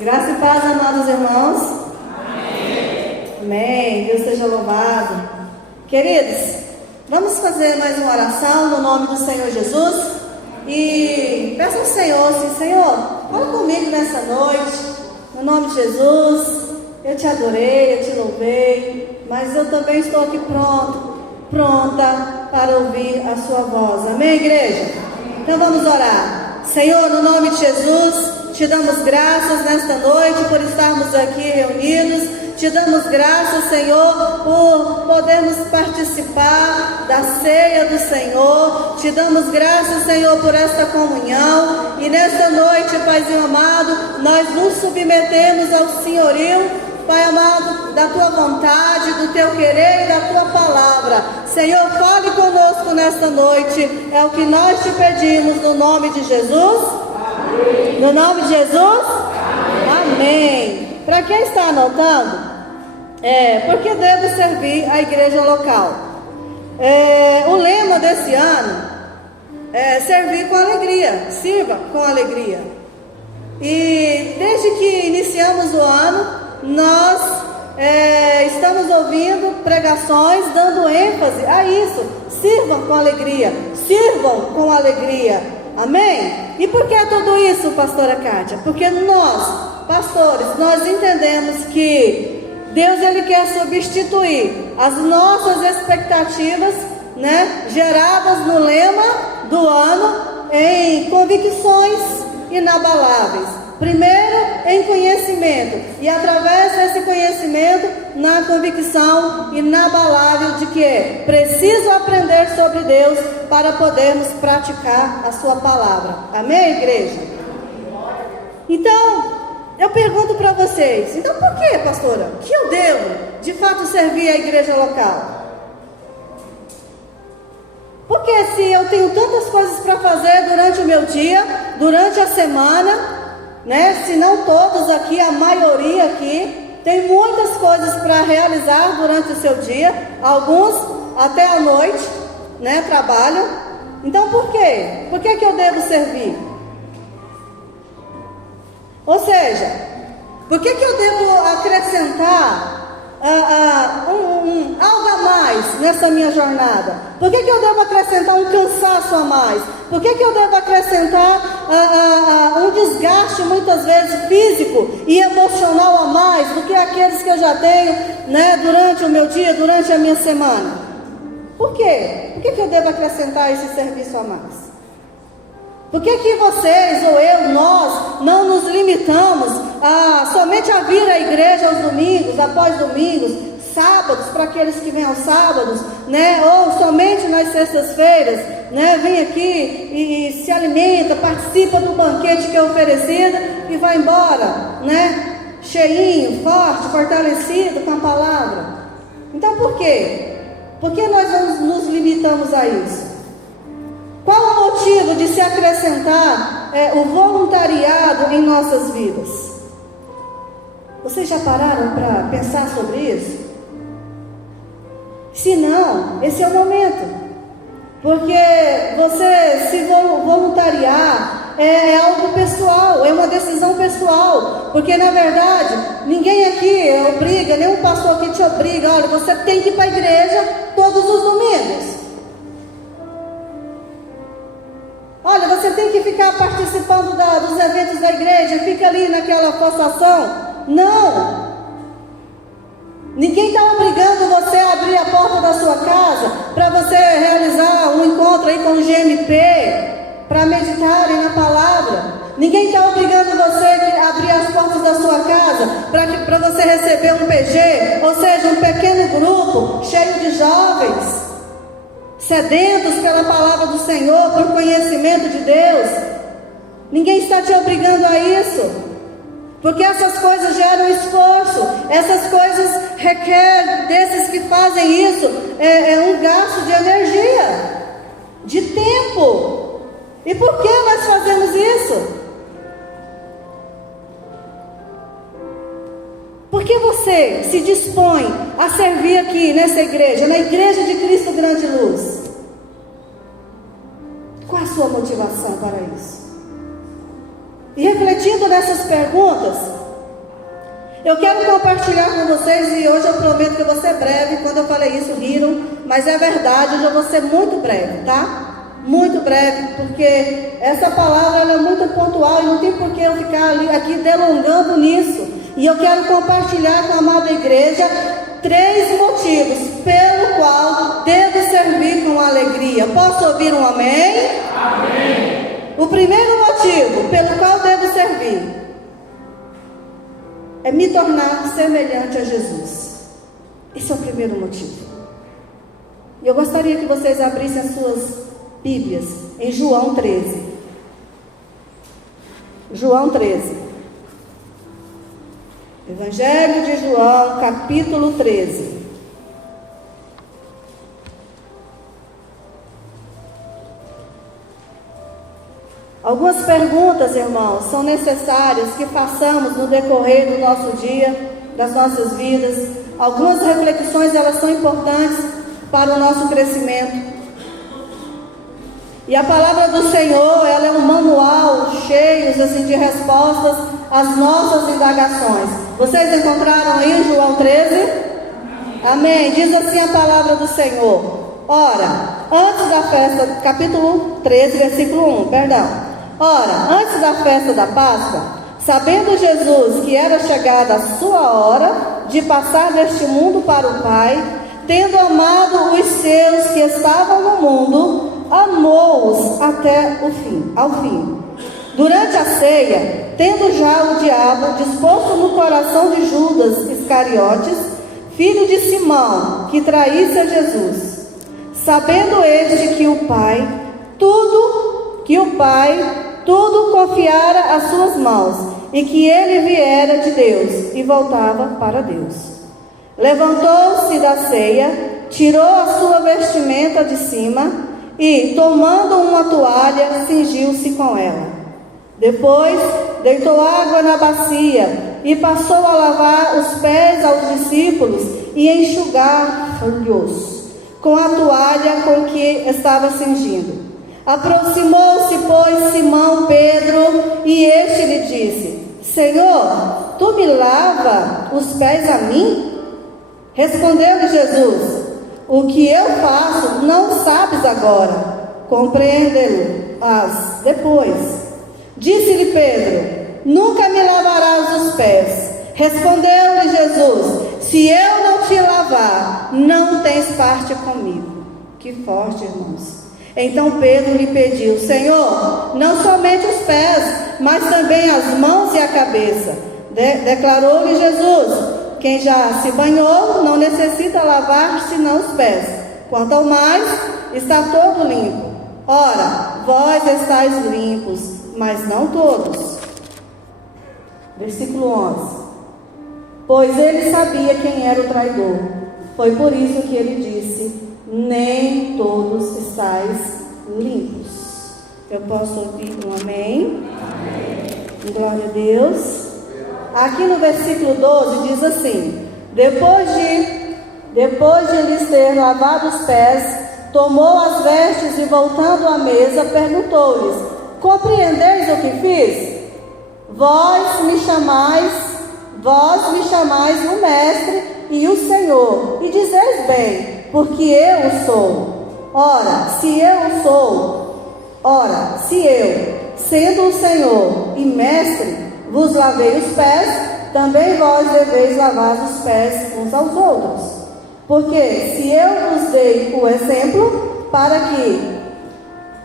Graça e paz, amados irmãos. Amém. Amém. Deus seja louvado. Queridos, vamos fazer mais uma oração no nome do Senhor Jesus. E peço ao Senhor, assim, Senhor, fala comigo nessa noite, no nome de Jesus. Eu te adorei, eu te louvei, mas eu também estou aqui pronta para ouvir a sua voz. Amém, igreja? Então vamos orar. Senhor, no nome de Jesus, te damos graças nesta noite por estarmos aqui reunidos. Te damos graças, Senhor, por podermos participar da ceia do Senhor. Te damos graças, Senhor, por esta comunhão. E nesta noite, Paizinho amado, nós nos submetemos ao senhorio, Pai amado, da tua vontade, do teu querer e da tua palavra. Senhor, fale conosco nesta noite. É o que nós te pedimos no nome de Jesus. Amém. No nome de Jesus? Amém. Amém. Para quem está anotando, por que devo servir a igreja local? O lema desse ano é servir com alegria, sirva com alegria. E desde que iniciamos o ano, nós estamos ouvindo pregações dando ênfase a isso. Sirvam com alegria, sirvam com alegria. Amém? E por que tudo isso, pastora Kátia? Porque nós, pastores, nós entendemos que Deus, Ele quer substituir as nossas expectativas, geradas no lema do ano, em convicções inabaláveis. Primeiro, em conhecimento, e através desse conhecimento, na convicção inabalável de que preciso aprender sobre Deus para podermos praticar a sua palavra. Amém, igreja? Então, eu pergunto para vocês, então por que, pastora, que eu devo, de fato, servir a igreja local? Porque se eu tenho tantas coisas para fazer durante o meu dia, durante a semana, se não todos aqui, a maioria aqui, tem muitas coisas para realizar durante o seu dia, alguns até a noite, trabalham. Então por quê? Por que eu devo servir? Ou seja, por que eu devo acrescentar algo a mais nessa minha jornada? Por que eu devo acrescentar um cansaço a mais? Por que eu devo acrescentar um desgaste muitas vezes físico e emocional a mais do que aqueles que eu já tenho durante o meu dia, durante a minha semana? Por quê? Por que eu devo acrescentar esse serviço a mais? Por que vocês ou eu, nós, não nos limitamos somente a vir à igreja aos domingos, após domingos, sábados, para aqueles que vêm aos sábados, ou somente nas sextas-feiras, vem aqui e se alimenta, participa do banquete que é oferecido e vai embora, cheinho, forte, fortalecido com a palavra. Então por quê? Por que nós não nos limitamos a isso? Qual o motivo de se acrescentar o voluntariado em nossas vidas? Vocês já pararam para pensar sobre isso? Se não, esse é o momento. Porque você se voluntariar é algo pessoal, é uma decisão pessoal. Porque na verdade, ninguém aqui obriga, nenhum pastor aqui te obriga. Olha, você tem que ir para a igreja todos os domingos. Olha, você tem que ficar participando dos eventos da igreja, fica ali naquela postação. Não! Ninguém está obrigando você a abrir a porta da sua casa para você realizar um encontro aí com o GMP, para meditarem na palavra. Ninguém está obrigando você a abrir as portas da sua casa para você receber um PG, ou seja, um pequeno grupo cheio de jovens sedentos pela palavra do Senhor, por conhecimento de Deus. Ninguém está te obrigando a isso, porque essas coisas geram esforço, essas coisas requerem desses que fazem isso, um gasto de energia, de tempo. E por que nós fazemos isso? Por que você se dispõe a servir aqui nessa igreja, na Igreja de Cristo Grande Luz? Qual a sua motivação para isso? E refletindo nessas perguntas, Eu quero compartilhar com vocês, e hoje eu prometo que eu vou ser breve. Quando eu falei isso, riram, mas é verdade, hoje eu vou ser muito breve, tá? Muito breve, porque essa palavra ela é muito pontual e não tem por que eu ficar aqui delongando nisso. E eu quero compartilhar com a amada igreja 3 motivos pelo qual devo servir com alegria. Posso ouvir um amém? Amém. O primeiro motivo pelo qual devo servir é me tornar semelhante a Jesus. Esse é o primeiro motivo. E eu gostaria que vocês abrissem as suas Bíblias em João 13. João 13. Evangelho de João, capítulo 13. Algumas perguntas, irmãos, são necessárias que façamos no decorrer do nosso dia, das nossas vidas. Algumas reflexões, elas são importantes para o nosso crescimento. E a palavra do Senhor, ela é um manual cheio assim, de respostas às nossas indagações. Vocês encontraram aí João 13? Amém. Diz assim a palavra do Senhor. Ora, antes da festa, capítulo 13, versículo 1, perdão. Ora, antes da festa da Páscoa, sabendo Jesus que era chegada a sua hora de passar deste mundo para o Pai, tendo amado os seus que estavam no mundo, amou-os até o fim, ao fim. Durante a ceia, tendo já o diabo disposto no coração de Judas Iscariotes, filho de Simão, que traísse a Jesus, sabendo este que o Pai tudo confiara às suas mãos, e que ele viera de Deus e voltava para Deus. Levantou-se da ceia, tirou a sua vestimenta de cima e, tomando uma toalha, cingiu-se com ela. Depois, deitou água na bacia e passou a lavar os pés aos discípulos e enxugar-lhes com a toalha com que estava cingindo. Aproximou-se, pois, Simão Pedro, e este lhe disse: Senhor, tu me lava os pés a mim? Respondeu-lhe Jesus: o que eu faço não sabes agora, compreendê-lo-ás depois. Disse-lhe Pedro: nunca me lavarás os pés. Respondeu-lhe Jesus: se eu não te lavar, não tens parte comigo. Que forte, irmãos. Então Pedro lhe pediu: Senhor, não somente os pés, mas também as mãos e a cabeça. Declarou-lhe Jesus: quem já se banhou não necessita lavar senão os pés. Quanto ao mais, está todo limpo. Ora, vós estáis limpos, mas não todos. Versículo 11. Pois ele sabia quem era o traidor. Foi por isso que ele disse: nem todos estáis limpos. Eu posso ouvir um amém? Amém. Glória a Deus. Aqui no versículo 12 diz assim: depois de lhes ter lavado os pés, tomou as vestes e, voltando à mesa, perguntou-lhes: compreendeis o que fiz? Vós me chamais o Mestre e o Senhor, e dizeis bem, porque eu o sou. Ora, se eu, sendo o Senhor e Mestre, vos lavei os pés, também vós deveis lavar os pés uns aos outros. Porque se eu vos dei o exemplo, para que,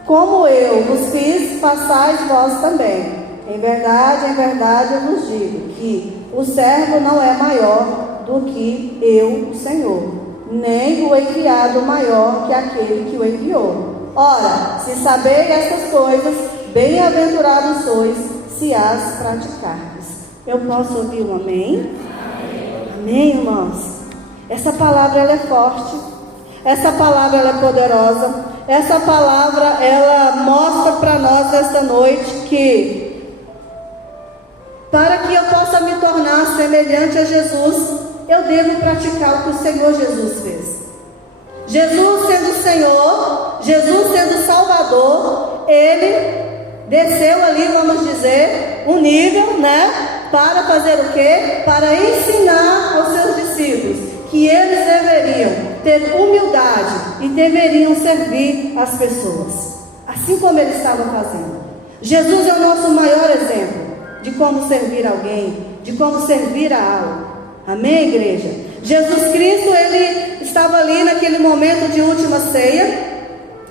como eu vos fiz, façais vós também. Em verdade eu vos digo que o servo não é maior do que eu, o Senhor, nem o enviado maior que aquele que o enviou. Ora, se sabeis estas coisas, bem-aventurados sois, se as praticardes. Eu posso ouvir um amém? Amém, amém, irmãos? Essa palavra ela é forte, essa palavra ela é poderosa, essa palavra ela mostra para nós nesta noite que para que eu possa me tornar semelhante a Jesus, eu devo praticar o que o Senhor Jesus fez. Jesus sendo Senhor, Jesus sendo Salvador, Ele desceu ali, vamos dizer, um nível, né? Para fazer o quê? Para ensinar aos seus discípulos que eles deveriam ter humildade e deveriam servir as pessoas, assim como ele estava fazendo. Jesus é o nosso maior exemplo de como servir alguém, de como servir a algo. Amém, igreja? Jesus Cristo, ele estava ali naquele momento de última ceia,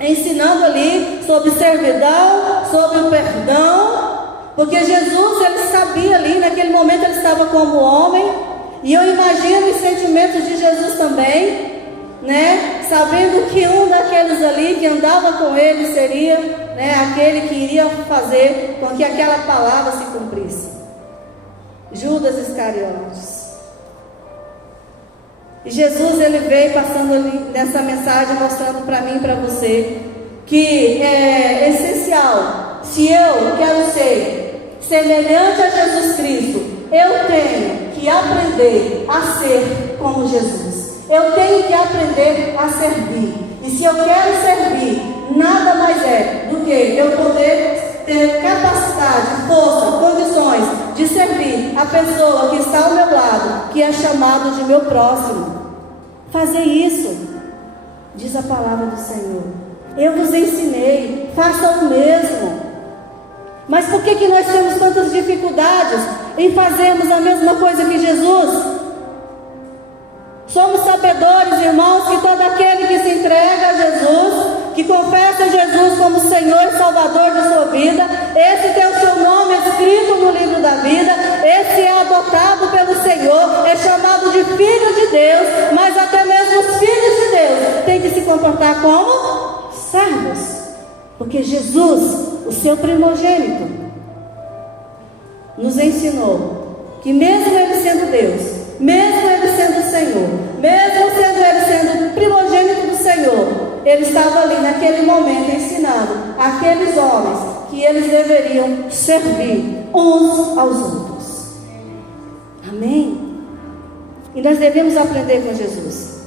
ensinando ali sobre servidão, sobre o perdão, porque Jesus, ele sabia ali, naquele momento ele estava como homem, e eu imagino os sentimentos de Jesus também, né, sabendo que um daqueles ali que andava com ele seria, né, aquele que iria fazer com que aquela palavra se cumprisse. Judas Iscariotes. E Jesus, ele veio passando ali nessa mensagem, mostrando para mim e para você que é essencial, se eu quero ser semelhante a Jesus Cristo, eu tenho que aprender a ser como Jesus. Eu tenho que aprender a servir. E se eu quero servir, nada mais é do que eu poder ter capacidade, força, condições de servir a pessoa que está ao meu lado, que é chamado de meu próximo. Fazer isso, diz a palavra do Senhor. Eu vos ensinei, façam o mesmo. Mas por que nós temos tantas dificuldades em fazermos a mesma coisa que Jesus? Somos sabedores, irmãos, que todo aquele que se entrega a Jesus, que confessa Jesus como Senhor e Salvador de sua vida, esse tem o seu nome escrito no livro da vida, esse é adotado pelo Senhor, é chamado de filho de Deus, mas até mesmo os filhos de Deus têm que se comportar como servos, porque Jesus, o seu primogênito, nos ensinou que mesmo ele sendo Deus, mesmo ele sendo o Senhor, mesmo sendo ele sendo o primogênito do Senhor, ele estava ali naquele momento ensinando aqueles homens que eles deveriam servir uns aos outros. Amém? E nós devemos aprender com Jesus.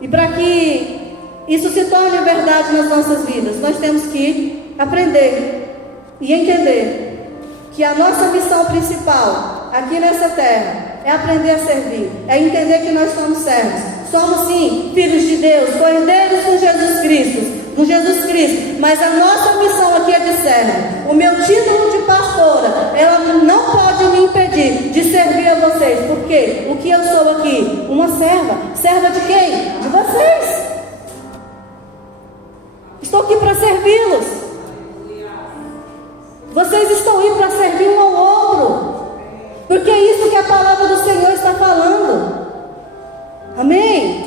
E para que isso se torne verdade nas nossas vidas, nós temos que aprender e entender que a nossa missão principal aqui nessa terra é aprender a servir, é entender que nós somos servos. Somos sim filhos de Deus, cordeiros com Jesus Cristo, mas a nossa missão aqui é de servo. O meu título de pastora, ela não pode me impedir de servir a vocês, porque o que eu sou aqui? Uma serva. Serva de quem? De vocês. Estou aqui para servi-los. Vocês estão aí para servir um ao outro, porque é isso que a palavra do Senhor está falando. Amém?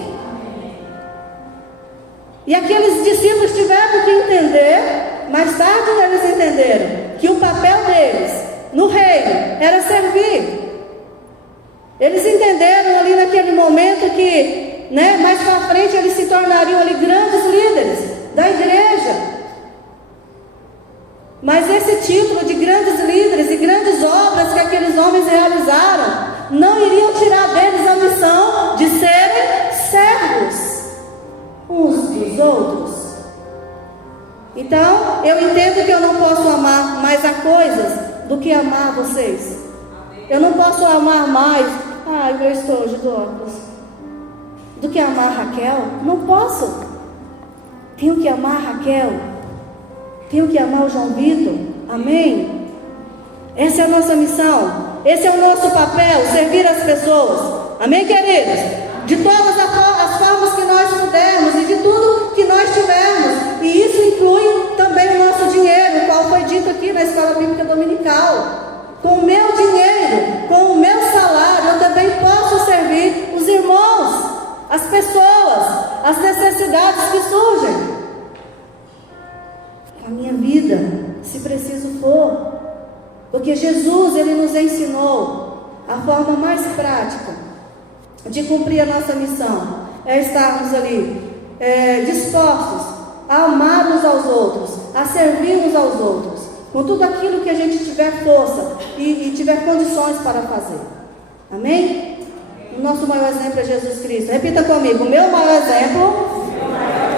E aqueles discípulos tiveram que entender, mais tarde eles entenderam, que o papel deles no reino era servir. Eles entenderam ali naquele momento que, né, mais para frente eles se tornariam ali grandes líderes da igreja. Mas esse título de grandes líderes e grandes obras que aqueles homens realizaram não iriam tirar deles a missão de serem servos uns dos outros. Então, eu entendo que eu não posso amar mais a coisas do que amar vocês. Eu não posso amar mais, meu estojo do óculos, do que amar Raquel. Não posso. Tenho que amar Raquel. Tenho que amar o João Vitor. Amém? Essa é a nossa missão. Esse é o nosso papel, servir as pessoas. Amém, queridos? De todas as formas que nós pudermos e de tudo que nós tivermos. E isso inclui também o nosso dinheiro, o qual foi dito aqui na Escola Bíblica Dominical. Com o meu dinheiro, com o meu salário, eu também posso servir os irmãos, as pessoas, as necessidades que surgem. A minha vida, se preciso for, porque Jesus, ele nos ensinou a forma mais prática de cumprir a nossa missão, é estarmos ali dispostos a amar uns aos outros, a servir uns aos outros, com tudo aquilo que a gente tiver força e tiver condições para fazer. Amém? O nosso maior exemplo é Jesus Cristo. Repita comigo: o meu maior exemplo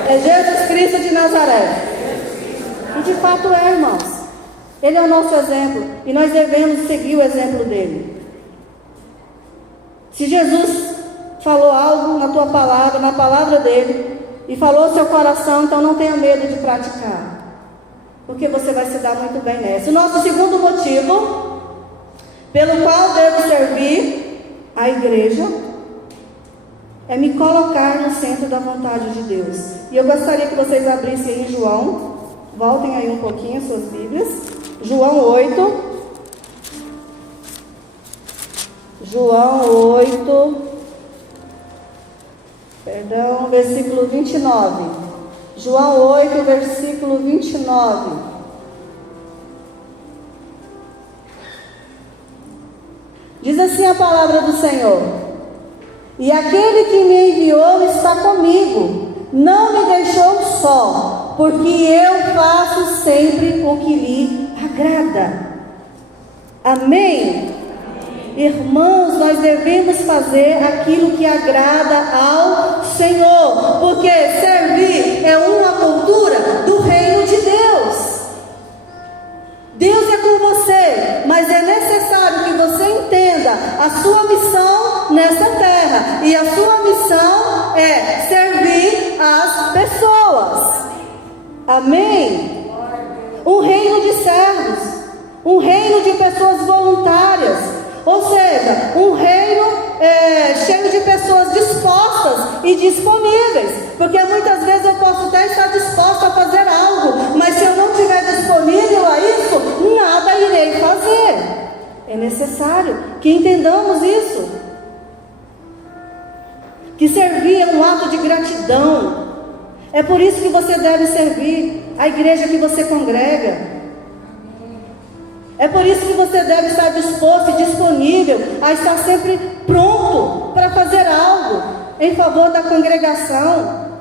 é Jesus Cristo de Nazaré. E de fato é, irmãos. Ele é o nosso exemplo e nós devemos seguir o exemplo dele. Se Jesus falou algo na tua palavra, na palavra dele, e falou ao seu coração, então não tenha medo de praticar, porque você vai se dar muito bem nessa. O nosso segundo motivo pelo qual devo servir a igreja é me colocar no centro da vontade de Deus. E eu gostaria que vocês abrissem aí em João, voltem aí um pouquinho suas Bíblias, João 8, versículo 29. João 8, versículo 29. Diz assim a palavra do Senhor: e aquele que me enviou está comigo, não me deixou só, porque eu faço sempre o que lhe agrada. Amém? Irmãos, nós devemos fazer aquilo que agrada ao Senhor, porque servir é uma cultura do reino de Deus. Deus é com você, mas é necessário que você entenda a sua missão nessa terra, e a sua missão é servir as pessoas. Amém? Um reino de servos, um reino de pessoas voluntárias. Ou seja, um reino cheio de pessoas dispostas e disponíveis. Porque muitas vezes eu posso até estar disposta a fazer algo, mas se eu não estiver disponível a isso, nada irei fazer. É necessário que entendamos isso. Que servir é um ato de gratidão. É por isso que você deve servir a igreja que você congrega. É por isso que você deve estar disposto e disponível a estar sempre pronto para fazer algo em favor da congregação.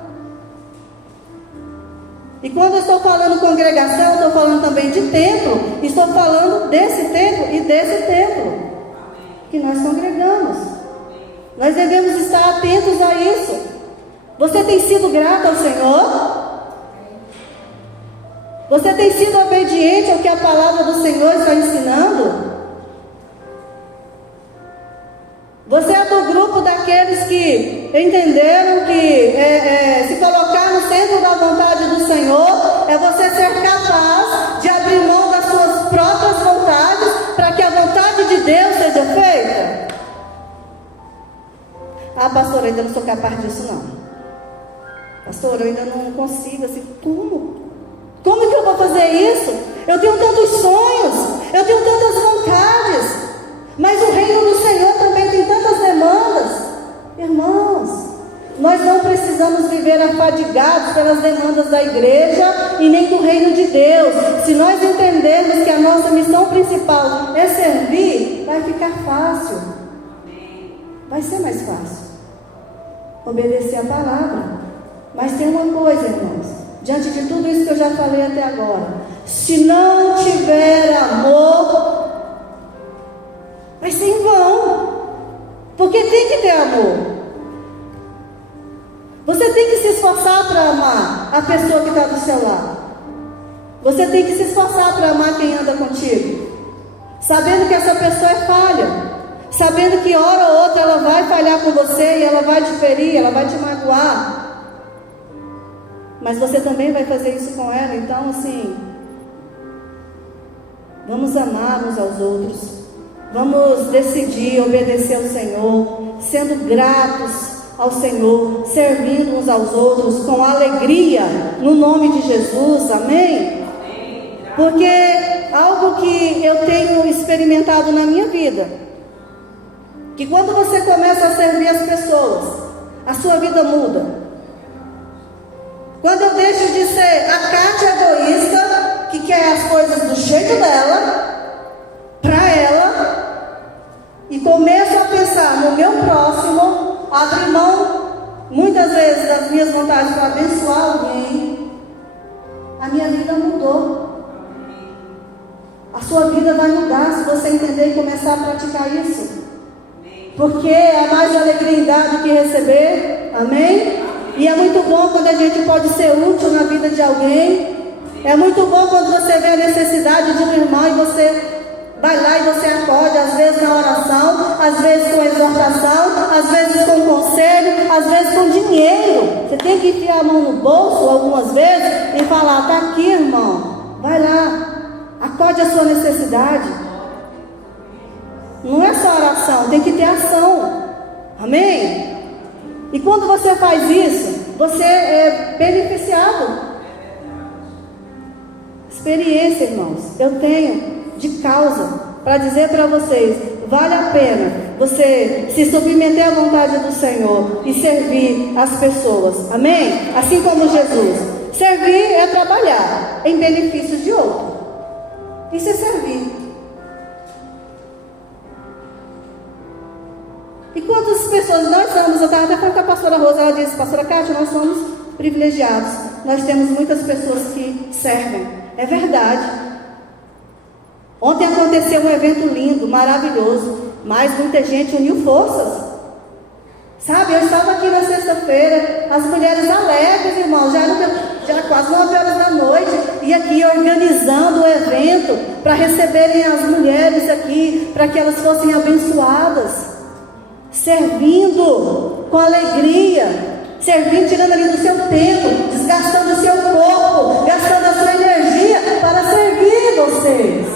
E quando eu estou falando congregação, estou falando também de templo. Estou falando desse templo e desse templo que nós congregamos. Nós devemos estar atentos a isso. Você tem sido grato ao Senhor? Você tem sido obediente ao que a palavra do Senhor está ensinando? Você é do grupo daqueles que entenderam que se colocar no centro da vontade do Senhor é você ser capaz de abrir mão das suas próprias vontades para que a vontade de Deus seja feita? Ah, pastor, eu ainda não sou capaz disso não. Pastor, eu ainda não consigo, assim, Como que eu vou fazer isso? Eu tenho tantos sonhos, eu tenho tantas vontades, mas o reino do Senhor também tem tantas demandas. Irmãos, nós não precisamos viver afadigados pelas demandas da igreja e nem do reino de Deus. Se nós entendermos que a nossa missão principal é servir, vai ficar fácil. Vai ser mais fácil obedecer a palavra. Mas tem uma coisa, irmãos, diante de tudo isso que eu já falei até agora, se não tiver amor, vai ser em vão. Porque tem que ter amor. Você tem que se esforçar para amar a pessoa que está do seu lado. Você tem que se esforçar para amar quem anda contigo, sabendo que essa pessoa é falha, sabendo que hora ou outra ela vai falhar com você e ela vai te ferir, ela vai te magoar. Mas você também vai fazer isso com ela. Então, assim, vamos amar uns aos outros. Vamos decidir obedecer ao Senhor, sendo gratos ao Senhor, servindo uns aos outros com alegria, no nome de Jesus. Amém? Porque algo que eu tenho experimentado na minha vida, que quando você começa a servir as pessoas, a sua vida muda. Quando eu deixo de ser a Cátia egoísta, que quer as coisas do jeito dela, para ela, e começo a pensar no meu próximo, abrir mão, muitas vezes, das minhas vontades para abençoar alguém, a minha vida mudou. A sua vida vai mudar se você entender e começar a praticar isso. Porque é mais alegria em dar do que receber. Amém? E é muito bom quando a gente pode ser útil na vida de alguém. É muito bom quando você vê a necessidade de um irmão e você vai lá e você acode, às vezes na oração, às vezes com exortação, às vezes com conselho, às vezes com dinheiro. Você tem que enfiar a mão no bolso algumas vezes e falar: está aqui, irmão, vai lá, acode a sua necessidade. Não é só oração, tem que ter ação. Amém? E quando você faz isso, você é beneficiado. Experiência, irmãos, eu tenho de causa para dizer para vocês: vale a pena você se submeter à vontade do Senhor e servir as pessoas. Amém? Assim como Jesus. Servir é trabalhar em benefício de outro. Isso é servir. E quantas pessoas nós somos? Eu estava até falando com a pastora Rosa, ela disse: pastora Cátia, nós somos privilegiados. Nós temos muitas pessoas que servem. É verdade. Ontem aconteceu um evento lindo, maravilhoso, mas muita gente uniu forças. Sabe, eu estava aqui na sexta-feira, as mulheres alegres, irmãos, já quase 9 horas da noite, e aqui organizando o evento para receberem as mulheres aqui, para que elas fossem abençoadas, servindo com alegria, servindo, tirando ali do seu tempo, desgastando o seu corpo, gastando a sua energia para servir vocês.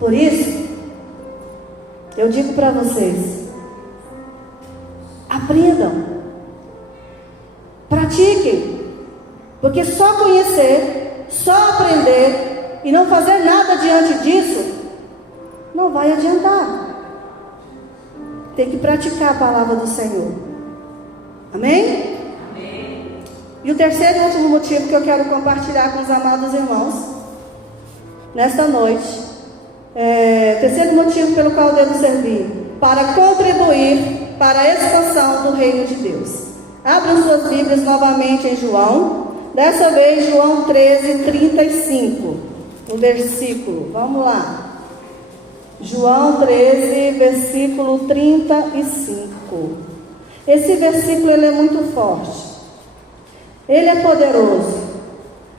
Por isso, eu digo para vocês: aprendam, pratiquem, porque só conhecer, só aprender e não fazer nada diante disso não vai adiantar. Tem que praticar a palavra do Senhor. Amém? Amém. E o terceiro e último motivo que eu quero compartilhar com os amados irmãos nesta noite, terceiro motivo pelo qual eu devo servir: para contribuir para a expansão do reino de Deus. Abram suas Bíblias novamente em João, dessa vez João 13:35, o versículo, vamos lá. João 13, versículo 35. Esse versículo ele é muito forte. Ele é poderoso,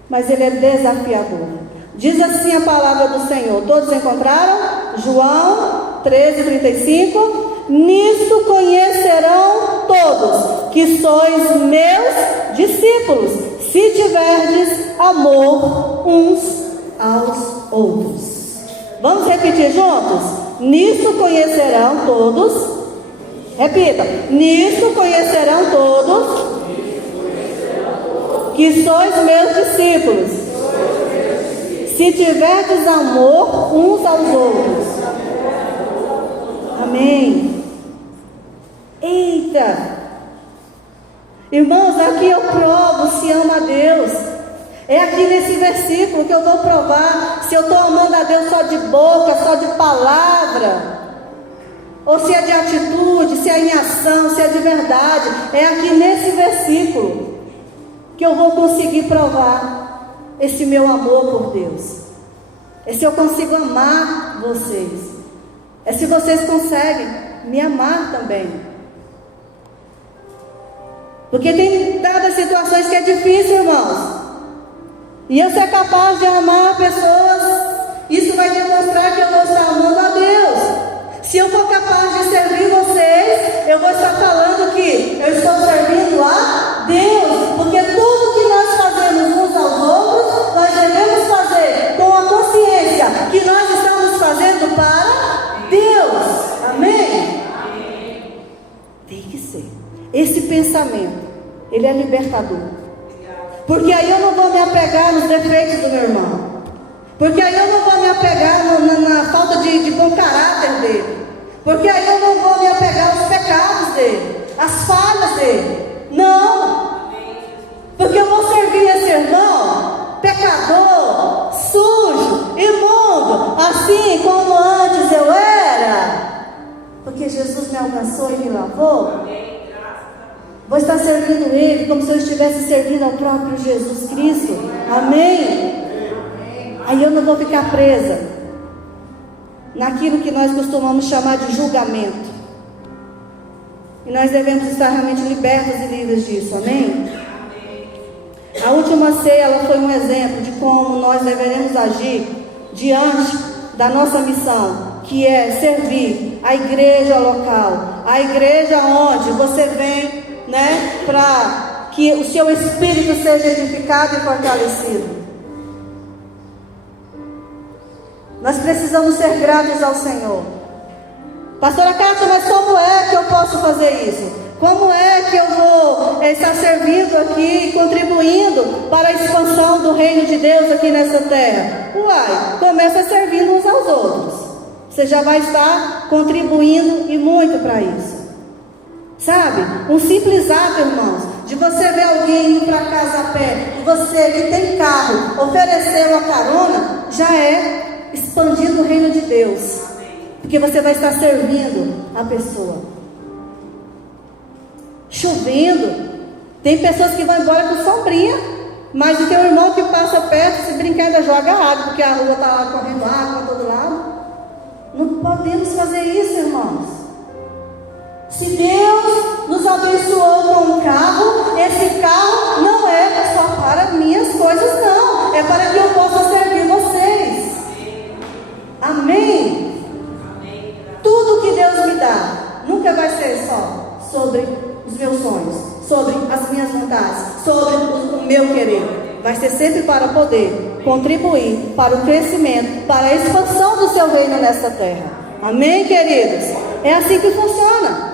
mas ele é desafiador. Diz assim a palavra do Senhor. Todos encontraram? João 13, 35. Nisto conhecerão todos que sois meus discípulos, se tiverdes amor uns aos outros. Vamos repetir juntos? Nisto conhecerão todos. Repita. Nisto conhecerão todos que sois meus discípulos, se tiverdes amor uns aos outros. Amém. Eita! Irmãos, aqui eu provo se ama a Deus. É aqui nesse versículo que eu vou provar se eu estou amando a Deus só de boca, só de palavra, ou se é de atitude, se é em ação, se é de verdade. É aqui nesse versículo que eu vou conseguir provar esse meu amor por Deus. É se eu consigo amar vocês. É se vocês conseguem me amar também. Porque tem dadas situações que é difícil, irmãos. E eu ser capaz de amar pessoas, isso vai demonstrar que eu vou estar amando a Deus. Se eu for capaz de servir vocês, eu vou estar falando que eu estou servindo a Deus. Porque tudo que nós fazemos uns aos outros, nós devemos fazer com a consciência que nós estamos fazendo para Deus. Amém? Tem que ser. Esse pensamento, ele é libertador. Porque aí eu não vou me apegar nos defeitos do meu irmão. Porque aí eu não vou me apegar na falta de bom caráter dele. Porque aí eu não vou me apegar aos pecados dele, às falhas dele. Não. Porque eu vou servir esse irmão pecador, sujo, imundo, assim como antes eu era. Porque Jesus me alcançou e me lavou. Vou estar servindo Ele como se eu estivesse servindo ao próprio Jesus Cristo. Amém? Aí eu não vou ficar presa naquilo que nós costumamos chamar de julgamento. E nós devemos estar realmente libertos e livres disso. Amém? última ceia, ela foi um exemplo de como nós deveremos agir diante da nossa missão, que é servir a igreja local, a igreja onde você vem, né, para que o seu espírito seja edificado e fortalecido. Nós precisamos ser gratos ao Senhor. Pastora Cátia, mas como é que eu posso fazer isso? Como é que eu vou estar servindo aqui, contribuindo para a expansão do reino de Deus aqui nessa terra? Uai, começa servindo uns aos outros. Você já vai estar contribuindo e muito para isso. Sabe? Um simples ato, irmãos, de você ver alguém indo para casa a pé, e você que tem carro, oferecer uma carona, já é expandindo o reino de Deus. Porque você vai estar servindo a pessoa. Chovendo, tem pessoas que vão embora com sombrinha, mas o teu irmão que passa perto, se brincar, ainda joga água, porque a rua está lá correndo água para todo lado. Não podemos fazer isso, irmãos. Se Deus nos abençoou com um carro, esse carro não é só para minhas coisas, não. É para que eu possa servir vocês. Amém? Tudo que Deus me dá nunca vai ser só sobre os meus sonhos, sobre as minhas vontades, sobre o meu querer. Vai ser sempre para poder contribuir para o crescimento, para a expansão do seu reino nesta terra. Amém, queridos? É assim que funciona.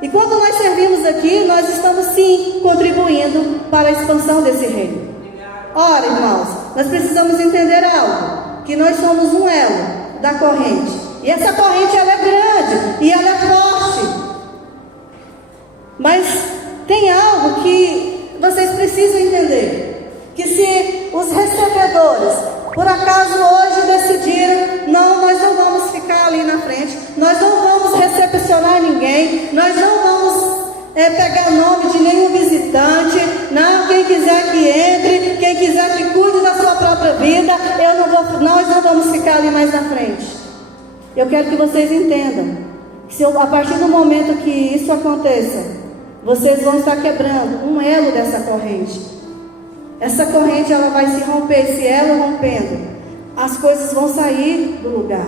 E quando nós servimos aqui, nós estamos sim contribuindo para a expansão desse reino. Ora, irmãos, nós precisamos entender algo, que nós somos um elo da corrente. E essa corrente, ela é grande e ela é forte. Mas tem algo que vocês precisam entender, que se os recebedores, por acaso hoje decidiram, não, nós não vamos ficar ali na frente, nós não vamos recepcionar ninguém, nós não vamos pegar o nome de nenhum visitante, não, quem quiser que entre, quem quiser que cuide da sua própria vida, nós não vamos ficar ali mais na frente. Eu quero que vocês entendam, que se a partir do momento que isso aconteça, vocês vão estar quebrando um elo dessa corrente. Essa corrente, ela vai se romper. Esse elo rompendo, as coisas vão sair do lugar.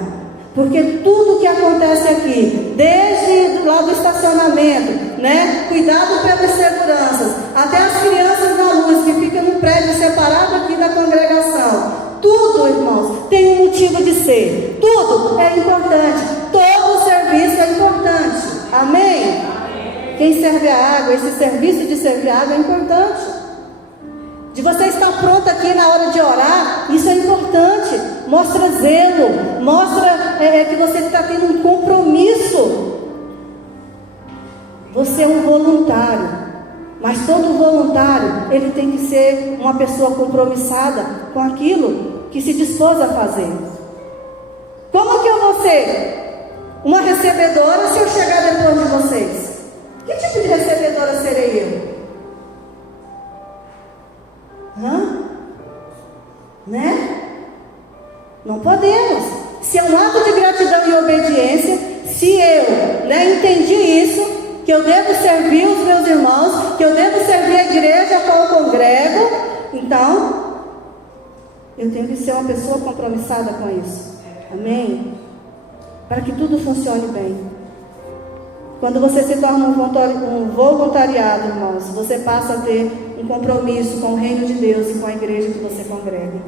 Porque tudo que acontece aqui, desde lá do estacionamento, né, cuidado pelas seguranças, até as crianças na luz que ficam no prédio separado aqui da congregação, tudo, irmãos, tem um motivo de ser. Tudo é importante. Todo serviço é importante. Amém? Quem serve a água, esse serviço de servir a água é importante. De você estar pronto aqui na hora de orar, isso é importante. Mostra zelo, mostra que você está tendo um compromisso. Você é um voluntário, mas todo voluntário, ele tem que ser uma pessoa compromissada com aquilo que se dispôs a fazer. Como que eu vou ser uma recebedora se eu chegar depois de vocês? Que tipo de recebedora serei eu? Né? Não podemos. Se é um ato de gratidão e obediência, se eu entendi isso, que eu devo servir os meus irmãos, que eu devo servir a igreja a qual eu congrego, então eu tenho que ser uma pessoa compromissada com isso. Amém? Para que tudo funcione bem. Quando você se torna um voluntariado, irmãos, você passa a ter um compromisso com o reino de Deus e com a igreja que você congrega.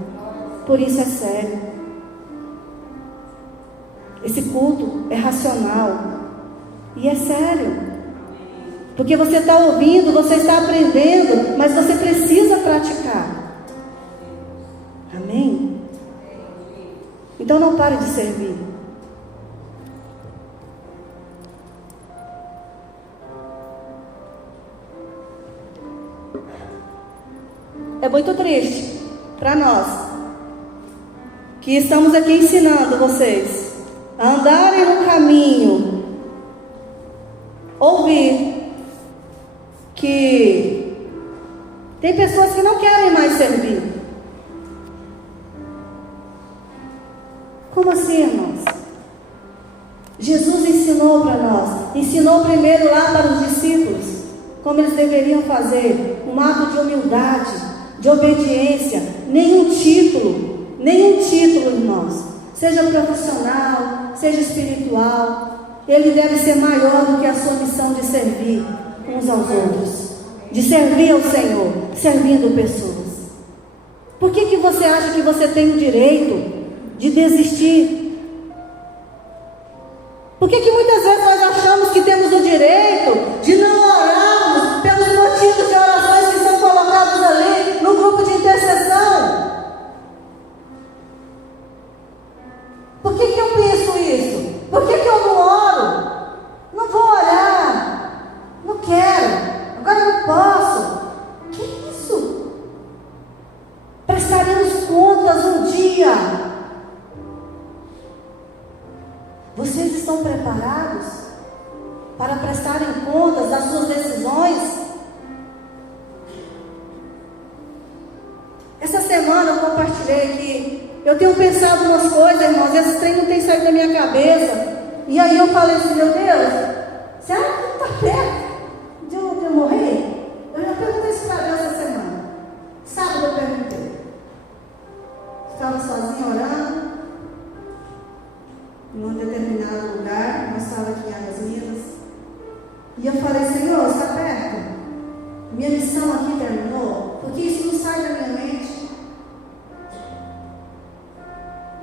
Por isso é sério. Esse culto é racional e é sério. Porque você está ouvindo, você está aprendendo, mas você precisa praticar. Amém? Então não pare de servir. É muito triste para nós que estamos aqui ensinando vocês a andarem no caminho, ouvir que tem pessoas que não querem mais servir. Como assim, irmãos? Jesus ensinou para nós, ensinou primeiro lá para os discípulos, como eles deveriam fazer, um ato de humildade, de obediência, nenhum título, irmãos, seja profissional, seja espiritual, ele deve ser maior do que a sua missão de servir uns aos outros, de servir ao Senhor, servindo pessoas. Por que você acha que você tem o direito de desistir? Por que muitas vezes nós achamos que temos o direito de não orarmos pelos motivos de orações que são colocados ali no grupo de intercessão? Por que eu penso isso? Por que eu não oro? Não vou orar, não quero, agora não posso. Que isso? Prestaremos contas um dia. Vocês estão preparados para prestarem contas das suas decisões? Essa semana eu compartilhei que eu tenho pensado umas coisas, irmãos, e esse trem não tem saído da minha cabeça. E aí eu falei assim, meu Deus, será que não está perto de eu morrer? Eu já perguntei isso para Deus essa semana. Sábado eu perguntei. Estava sozinha orando em um determinado lugar, nós estávamos aqui em Águas Minas, e eu falei, Senhor, está perto? Minha missão aqui terminou? Porque isso não sai da minha mente.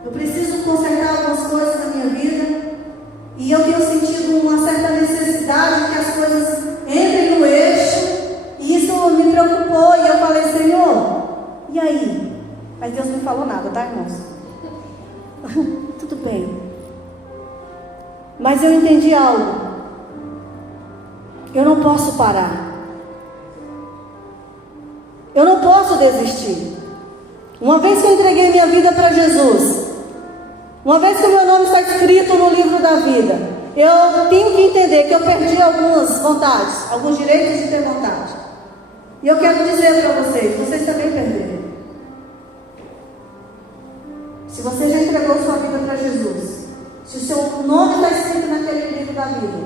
Eu preciso consertar algumas coisas na minha vida, e eu tenho sentido uma certa necessidade que as coisas entrem no eixo, e isso me preocupou, e eu falei, Senhor, e aí? Mas Deus não falou nada, tá, irmãos? Tudo bem. Mas eu entendi algo. Eu não posso parar. Eu não posso desistir. Uma vez que eu entreguei minha vida para Jesus, uma vez que o meu nome está escrito no livro da vida, eu tenho que entender que eu perdi algumas vontades, alguns direitos de ter vontade. E eu quero dizer para vocês também perderam. Se você já entregou sua vida para Jesus, se o seu nome está escrito naquele livro da vida,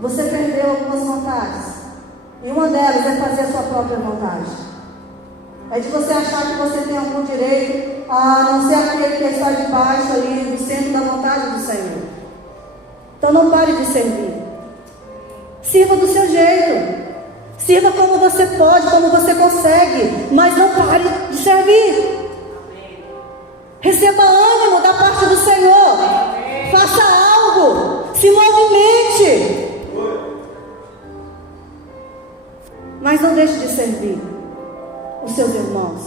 você perdeu algumas vontades. E uma delas é fazer a sua própria vontade. É de você achar que você tem algum direito a não ser aquele que está debaixo ali do centro da vontade do Senhor. Então não pare de servir. Sirva do seu jeito. Sirva como você pode, como você consegue. Mas não pare de servir. Receba ânimo da parte do Senhor. Faça algo. Se movimente. Mas não deixe de servir os seus irmãos.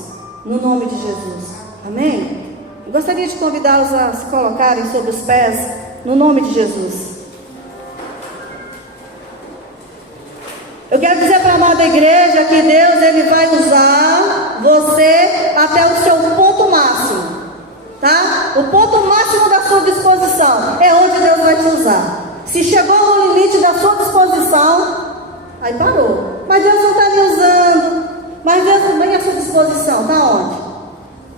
No nome de Jesus. Amém? Eu gostaria de convidá-los a se colocarem sobre os pés. No nome de Jesus. Eu quero dizer para a amada igreja que Deus, Ele vai usar você até o seu ponto máximo. Tá? O ponto máximo da sua disposição é onde Deus vai te usar. Se chegou no limite da sua disposição, aí parou. Mas Deus não está me usando. Mas Deus também a sua disposição está onde?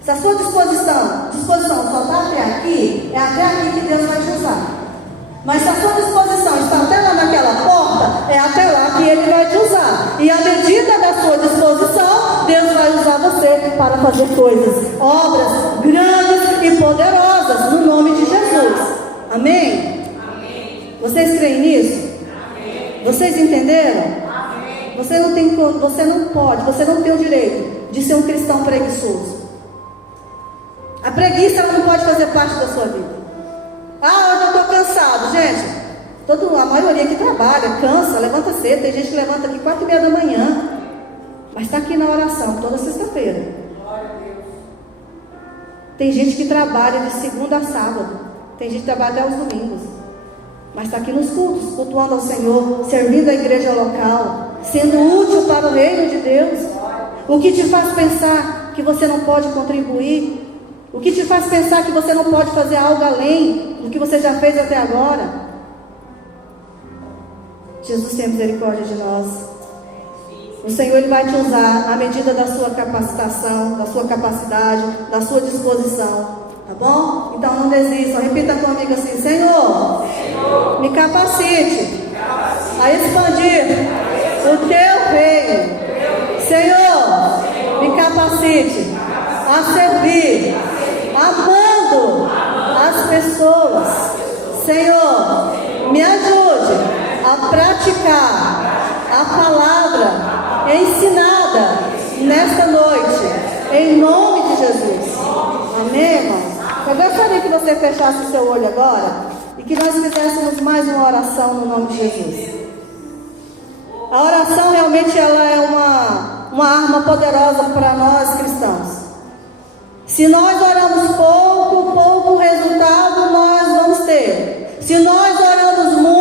Se a sua disposição só está até aqui, é até aqui que Deus vai te usar. Mas se a sua disposição está até lá naquela porta, é até lá que Ele vai te usar. E à medida da sua disposição, Deus vai usar você para fazer coisas, obras grandes e poderosas, no nome de Jesus. Amém? Amém. Vocês creem nisso? Amém. Vocês entenderam? Amém. Você não tem o direito de ser um cristão preguiçoso. A preguiça ela não pode fazer parte da sua vida. Ah, hoje eu estou cansado. Gente, a maioria que trabalha, cansa, levanta cedo. Tem gente que levanta aqui 4h30 da manhã, mas está aqui na oração toda sexta-feira. Tem gente que trabalha de segunda a sábado. Tem gente que trabalha até os domingos, mas está aqui nos cultos, cultuando ao Senhor, servindo a igreja local, sendo útil para o reino de Deus. O que te faz pensar que você não pode contribuir? O que te faz pensar que você não pode fazer algo além do que você já fez até agora? Jesus tem misericórdia de nós. O Senhor Ele vai te usar à medida da sua capacitação, da sua capacidade, da sua disposição. Tá bom? Então não desista. Repita comigo assim: Senhor, me capacite a expandir o teu reino. Senhor, me capacite a servir, amando as pessoas. Senhor, me ajude a praticar a palavra ensinada nesta noite, em nome de Jesus. Amém, irmãos? Eu gostaria que você fechasse o seu olho agora e que nós fizéssemos mais uma oração no nome de Jesus. A oração realmente ela é uma arma poderosa para nós cristãos. Se nós oramos pouco resultado nós vamos ter. Se nós oramos muito,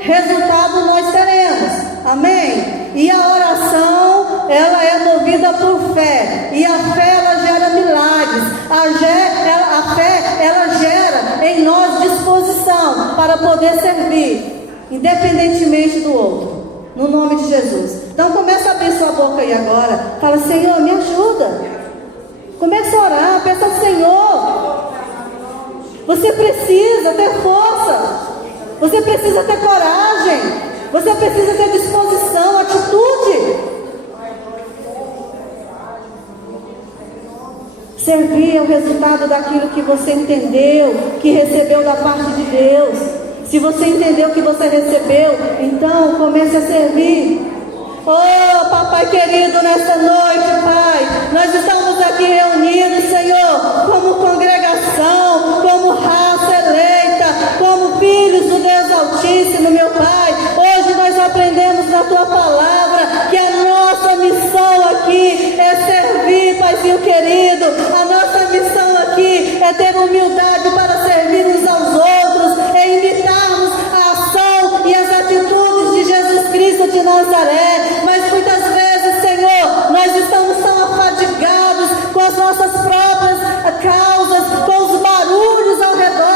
resultado nós teremos. Amém? E a oração, ela é movida por fé. E a fé, ela gera milagres. A fé, ela gera em nós disposição para poder servir, independentemente do outro. No nome de Jesus. Então começa a abrir sua boca aí agora. Fala, Senhor, me ajuda. Comece a orar, peça ao Senhor. Você precisa ter força. Você precisa ter coragem. Você precisa ter disposição, atitude. Servir é o resultado daquilo que você entendeu, que recebeu da parte de Deus. Se você entendeu que você recebeu, então comece a servir. Oh, papai querido, nesta noite, Pai, nós estamos aqui reunidos, Senhor, como congregação, como raça eleita, como filhos do Deus Altíssimo, meu Pai. Hoje nós aprendemos na Tua palavra que a nossa missão aqui é servir, Paizinho querido. A nossa missão aqui é ter humildade para servir uns aos outros, é imitarmos a ação e as atitudes de Jesus Cristo de Nazaré. Mas muitas vezes, Senhor, nós estamos tão afadigados com as nossas próprias causas, com os barulhos ao redor,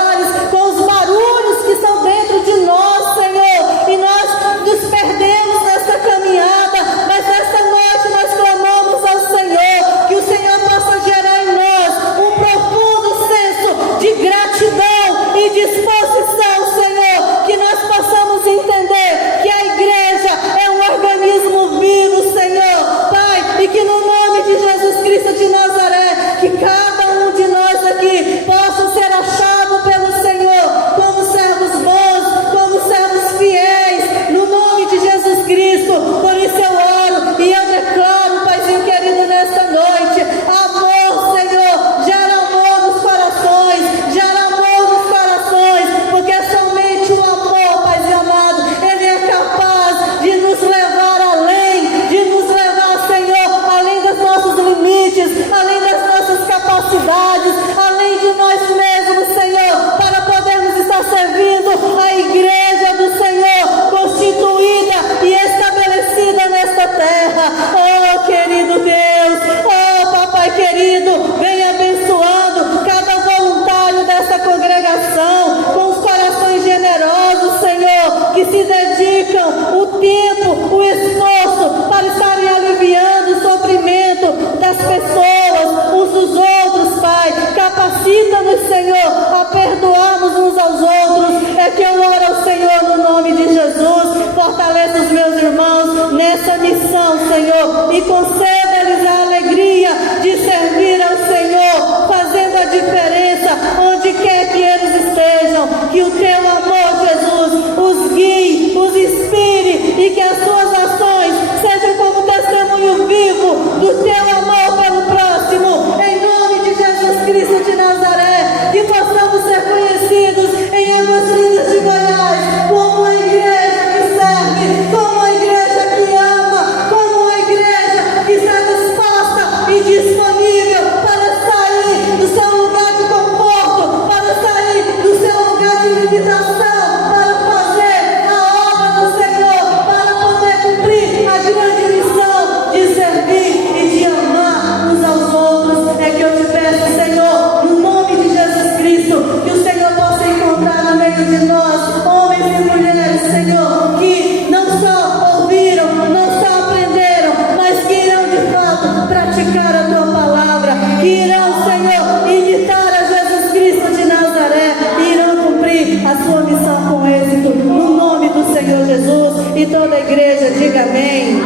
com os barulhos que estão dentro de nós, Senhor, e nós nos perdemos nessa caminhada. Mas nesta noite nós clamamos ao Senhor, que o Senhor possa gerar em nós um profundo senso de gratidão e disposição, Senhor, que nós possamos entender que a igreja é um organismo vivo, Senhor, Pai, e que no nome de Jesus Cristo de Nazaré, que cada um de nós aqui possa ser achado pelo Senhor como servos bons, como servos fiéis, no nome de Jesus Cristo. Por isso eu oro e eu declaro, Paizinho querido, nesta noite, amor, Senhor, gera amor nos corações, gera amor nos corações, porque somente o amor, Paizinho amado, ele é capaz de nos levar além, de nos levar, Senhor, além dos nossos limites, além das nossas capacidades, além de nós mesmos, Senhor, para podermos estar servindo a igreja do Senhor, constituída e estabelecida nesta terra. Oh, querido Deus, oh, papai querido, vem abençoando cada voluntário desta congregação, com os corações generosos, Senhor, que se dedicam o tempo, o esforço para estarem aliviando o sofrimento das pessoas, uns dos outros, Pai. Capacita-nos, Senhor, a perdoarmos uns aos outros. É que eu oro ao Senhor no nome de Jesus. Fortaleça os meus irmãos nessa missão, Senhor, e conceda-lhes a alegria de servir ao Senhor, fazendo a diferença onde quer que eles estejam. Que o Teu amor, Jesus, os guie, os inspire, e que as Suas ações sejam como testemunho vivo do Teu amor pelo próximo, em nome de Jesus Cristo de Nazaré. Que possamos ser conhecidos em Águas Lindas de Goiás como uma igreja que serve, como uma igreja que ama, como uma igreja que está disposta e disponível para sair do seu lugar de conforto, para sair do seu lugar de limitação, para fazer a obra do Senhor, para poder cumprir a grande missão de servir e de amar uns aos outros. É que eu te peço, Senhor, no nome de Jesus Cristo, que o Senhor possa encontrar no meio de nós homens e mulheres, Senhor, que não só ouviram, não só aprenderam, mas que irão de fato praticar a Tua palavra, que irão, Senhor, imitar a Jesus Cristo de Nazaré, e irão cumprir a sua missão com êxito, no nome do Senhor Jesus. E toda a igreja igreja diga amém.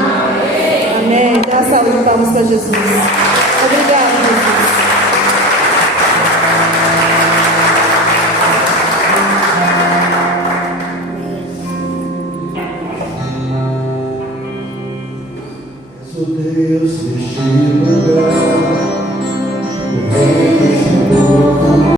Amém. Dá uma salva de palmas para Jesus. Obrigada, Jesus. És o Deus deste lugar, o Rei dos